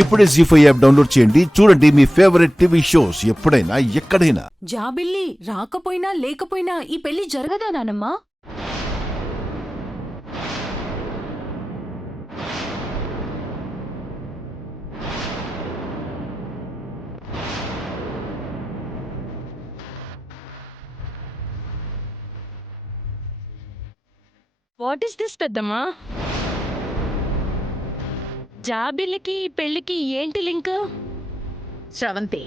ఇప్పుడే జీ5 app download చేయండి. చూడండి మీ ఫేవరెట్ టీవీ షోస్ ఎప్పుడైనా ఎక్కడైనా. జాబిల్లి రాకపోయినా లేకపోయినా ఈ పెళ్లి జరగదా నానమ్మా? వాట్ ఈస్ దిస్ పెద్దమ్మా? జాబిల్లికి పెళ్లికి ఏంటి లింక్? శ్రవంతి,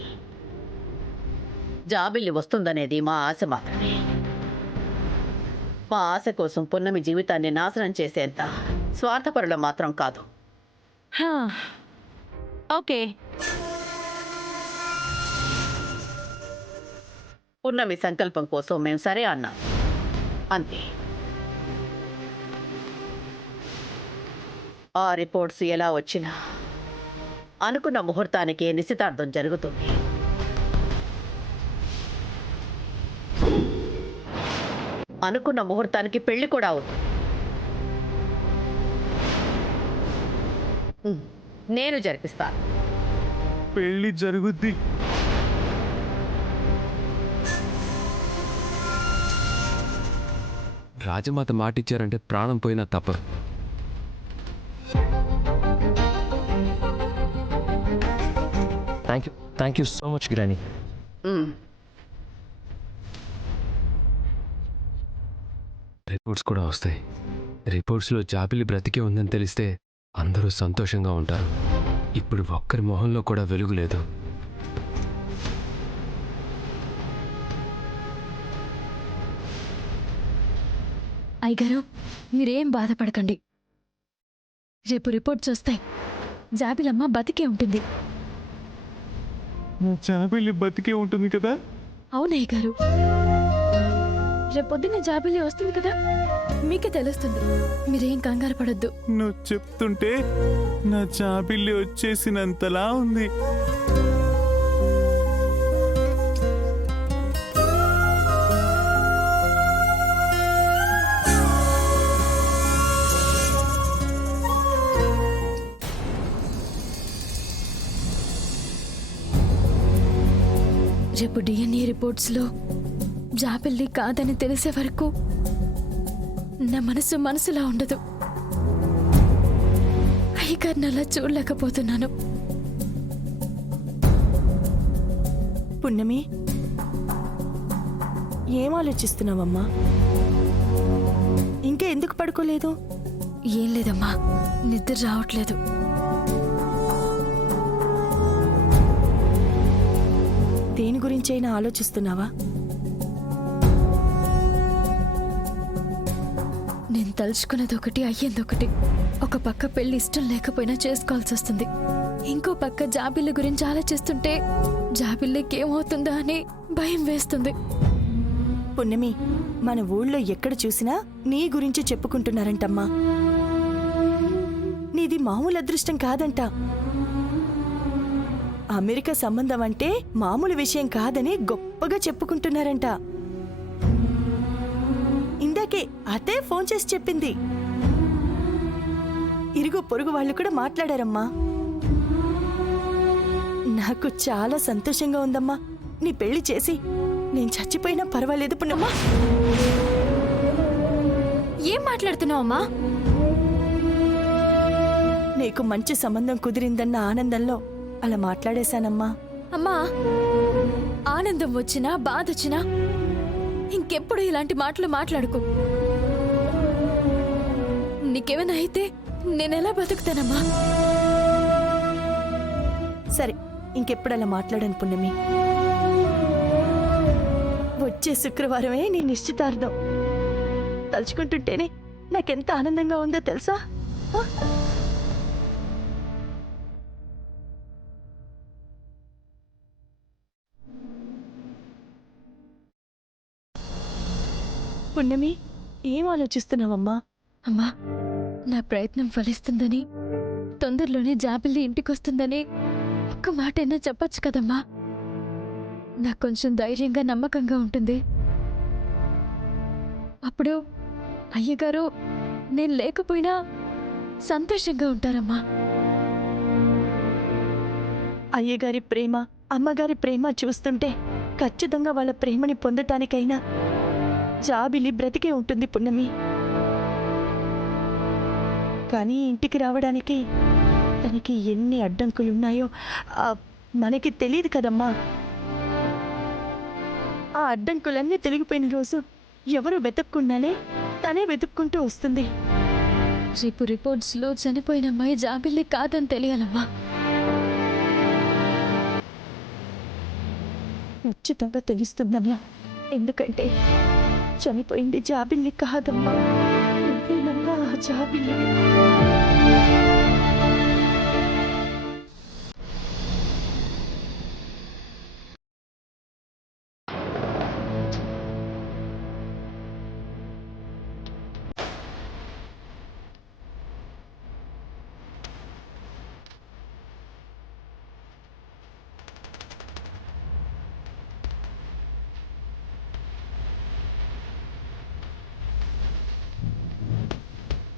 జాబిల్లి వస్తుందనేది మా ఆశ మాత్రమే. మా ఆశ కోసం పున్నమి జీవితాన్ని నాశనం చేసేంత స్వార్థపరులు మాత్రం కాదు. ఓకే, పున్నమి సంకల్పం కోసం మేము సరే అన్నాం, అంతే. ఆ రిపోర్ట్స్ ఎలా వచ్చినా అనుకున్న ముహూర్తానికి నిశ్చితార్థం జరుగుతుంది. అనుకున్న ముహూర్తానికి పెళ్లి కూడా అవుతుంది. నేను జరిపిస్తాను. పెళ్లి జరుగుద్ది. రాజమాత మాటిచ్చారంటే ప్రాణం పోయినా తప్ప. Thank you so much granny. Reports కూడా వస్తాయి. రిపోర్ట్స్లో జాబిలి బ్రతికే ఉందని తెలిస్తే అందరూ సంతోషంగా ఉంటారు. ఇప్పుడు ఒక్కరి మొహంలో కూడా వెలుగు లేదు. అయ్యగారు, మీరేం బాధపడకండి. రేపు రిపోర్ట్స్ వస్తాయి. జాబిలమ్మ బతికే ఉంటుంది. జాబిల్లి బతికే ఉంటుంది కదా? అవునయ్య గారు, రేపొద్దున జాబిలి వస్తుంది కదా, మీకే తెలుస్తుంది. మీరేం కంగారు పడొద్దు. నువ్వు చెప్తుంటే నా జాబిల్లి వచ్చేసినంతలా ఉంది. రేపు డిఎన్ఏ రిపోర్ట్స్లో జాబిల్లి కాదని తెలిసే వరకు నా మనసులా ఉండదు. అయ్యగారిని అలా చూడలేకపోతున్నాను. పున్నమి, ఏం ఆలోచిస్తున్నావమ్మా? ఇంకా ఎందుకు పడుకోలేదు? ఏం లేదమ్మా, నిద్ర రావట్లేదు. దేని గురించైనా ఆలోచిస్తున్నావా? నేను తలుచుకున్నది ఒకటి, అయ్యింది ఒకటి. ఒక పక్క పెళ్లి ఇష్టం లేకపోయినా చేసుకోవాల్సి వస్తుంది. ఇంకో పక్క జాబిల్లి గురించి ఆలోచిస్తుంటే జాబిల్లికి ఏమవుతుందా అని భయం వేస్తుంది. పున్నమి, మన ఊళ్ళో ఎక్కడ చూసినా నీ గురించి చెప్పుకుంటున్నారంటమ్మా. నీది మామూలు అదృష్టం కాదంట. అమెరికా సంబంధం అంటే మామూలు విషయం కాదని గొప్పగా చెప్పుకుంటున్నారంట. ఇందాకే అతే ఫోన్ చేసి చెప్పింది. ఇరుగు పొరుగు వాళ్ళు కూడా మాట్లాడారమ్మా. నాకు చాలా సంతోషంగా ఉందమ్మా. నీ పెళ్లి చేసి నేను చచ్చిపోయినా పర్వాలేదు పున్నమ్మా. ఏం మాట్లాడుతున్నావమ్మా? నీకు మంచి సంబంధం కుదిరిందన్న ఆనందంలో అలా మాట్లాడేశానమ్మా. అమ్మా, ఆనందం వచ్చినా బాధ వచ్చినా ఇంకెప్పుడు ఇలాంటి మాటలు మాట్లాడుకో. నీకేమైనా అయితే నేనెలా బతుకుతానమ్మా? సరే, ఇంకెప్పుడు అలా మాట్లాడాను పున్నమి. వచ్చే శుక్రవారమే నీ నిశ్చితార్థం. తలుచుకుంటుంటేనే నాకెంత ఆనందంగా ఉందో తెలుసా? పున్నమి, ఏం ఆలోచిస్తున్నావమ్మా? అమ్మా, నా ప్రయత్నం ఫలిస్తుందని, తొందరలోనే జాబిల్లి ఇంటికొస్తుందని ఒక్క మాటైనా చెప్పచ్చు కదమ్మా. నాకు కొంచెం ధైర్యంగా నమ్మకంగా ఉంటుంది. అప్పుడు అయ్యగారు నేను లేకపోయినా సంతోషంగా ఉంటారమ్మా. అయ్యగారి ప్రేమ అమ్మగారి ప్రేమ చూస్తుంటే ఖచ్చితంగా వాళ్ళ ప్రేమని పొందటానికైనా జాబిలి బ్రతికే ఉంటుంది పున్నమి. కానీ ఇంటికి రావడానికి తనకి ఎన్ని అడ్డంకులున్నాయో మనకి తెలియదు కదమ్మా. ఆ అడ్డంకులన్నీ తొలగిపోయిన రోజు ఎవరు వెతుక్కున్నానే తనే వెతుక్కుంటూ వస్తుంది. రేపు రిపోర్ట్స్లో చనిపోయిన అమ్మాయి జాబిల్లి కాదని తెలియాలమ్మా. ఖచ్చితంగా తెలుస్తుందమ్మా. ఎందుకంటే చనిపోయింది జాబిల్లి కాదమ్మా, నువ్వేనమ్మా ఆ జాబిల్లి.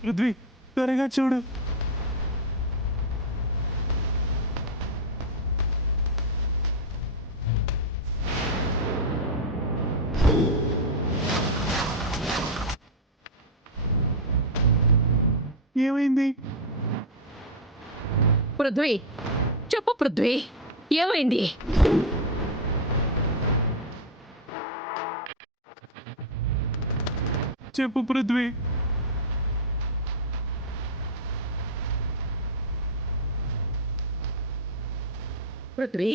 పృథ్వీ త్వరగా చూడు. ఏమైంది? పృథ్వీ, చెప్పు పృథ్వీ, ఏమైంది? చెప్పు పృథ్వీ. పృథ్వీ,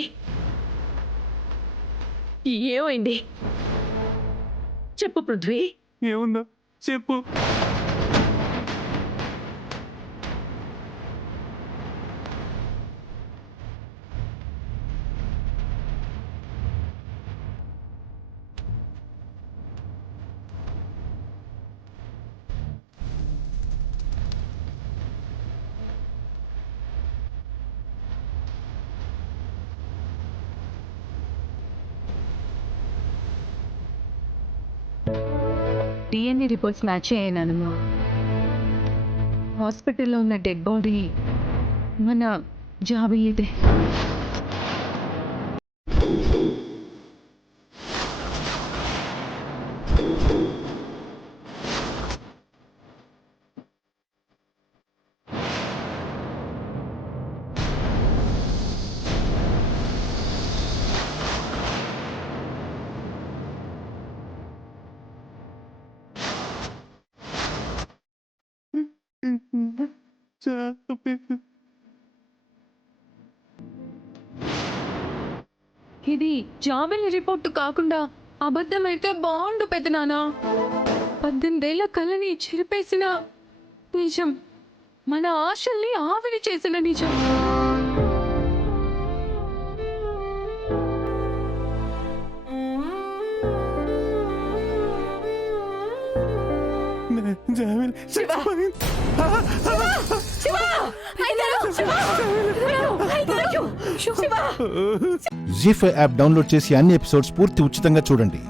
ఏమైంది? చెప్పు పృథ్వీ. ఏముందో చెప్పు. డిఎన్ఏ రిపోర్ట్స్ మ్యాచ్ అయ్యానమ్మా. హాస్పిటల్లో ఉన్న డెడ్ బాడీ మన జాబిల్లిదే. ఇది జాబిల్లి రిపోర్టు కాకుండా అబద్ధమైతే బాగుండు పెద్దనానా. 18 ఏళ్ల కళని చెరిపేసిన నిజం, మన ఆశల్ని ఆవిరి చేసిన నిజం. జాబిల్ చచ్చిపోయింది. జీ5 యాప్ డౌన్లోడ్ చేసి అన్ని ఎపిసోడ్స్ పూర్తి ఉచితంగా చూడండి.